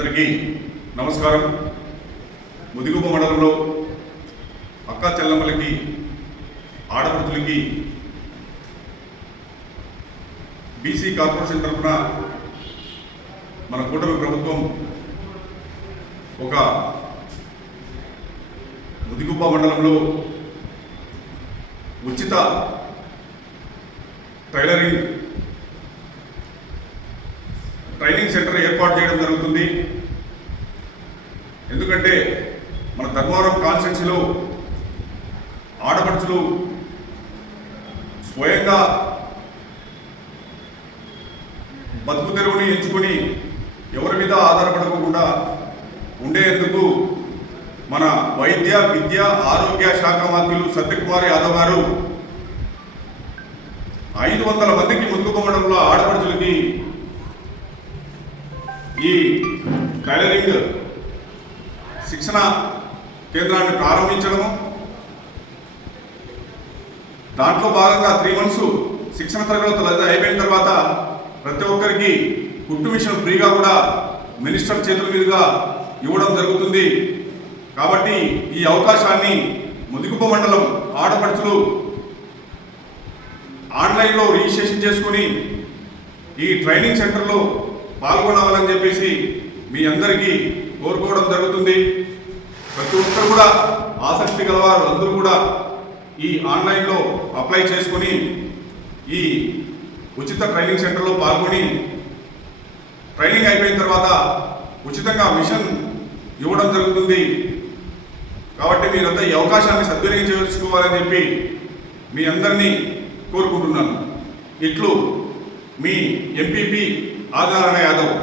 అందరికీ నమస్కారం. ముదిగుబ్బ మండలంలో అక్క చెల్లమ్మలకి ఆడపడుచులకి బీసీ కార్పొరేషన్ తరఫున మన కూటమి ప్రభుత్వం ఒక ముదిగుబ్బ మండలంలో ఉచిత ట్రైనింగ్ సెంటర్ ఏర్పాటు చేయడం జరుగుతుంది. ఎందుకంటే మన ధర్మవరం కాన్స్టిట్యున్సీలో ఆడపడుచులు స్వయంగా బతుకు తెరువుని ఎంచుకొని ఎవరి మీద ఆధారపడకుండా ఉండేందుకు మన వైద్య విద్య ఆరోగ్య శాఖ మంత్రులు సత్యకుమార్ యాదవ్ గారు 500 మందికి ముదిగుబ్బ మండలంలో ఆడపడుచులకి ఈ టైలరింగ్ శిక్షణ కేంద్రాన్ని ప్రారంభించడము, దాంట్లో భాగంగా 3 months శిక్షణ తరగతులు అయిపోయిన తర్వాత ప్రతి ఒక్కరికి కుట్టు మిషన్ ఫ్రీగా కూడా మినిస్టర్ చేతుల మీదుగా ఇవ్వడం జరుగుతుంది. కాబట్టి ఈ అవకాశాన్ని ముదిగుబ్బ మండలం ఆడపడుచులు ఆన్లైన్లో రిజిస్ట్రేషన్ చేసుకుని ఈ ట్రైనింగ్ సెంటర్లో పాల్గొనాలని చెప్పేసి మీ అందరికీ కోరుకోవడం జరుగుతుంది. ప్రతి ఒక్కరు కూడా ఆసక్తి గలవారు అందరూ కూడా ఈ ఆన్లైన్లో అప్లై చేసుకుని ఈ ఉచిత ట్రైనింగ్ సెంటర్లో పాల్గొని ట్రైనింగ్ అయిపోయిన తర్వాత ఉచితంగా మిషన్ ఇవ్వడం జరుగుతుంది. కాబట్టి మీరంతా ఈ అవకాశాన్ని సద్వినియోగం చేసుకోవాలని చెప్పి మీ అందరినీ కోరుకుంటున్నాను. ఇట్లు మీ ఎంపీపీ ఆదినారాయణ యాదవ్.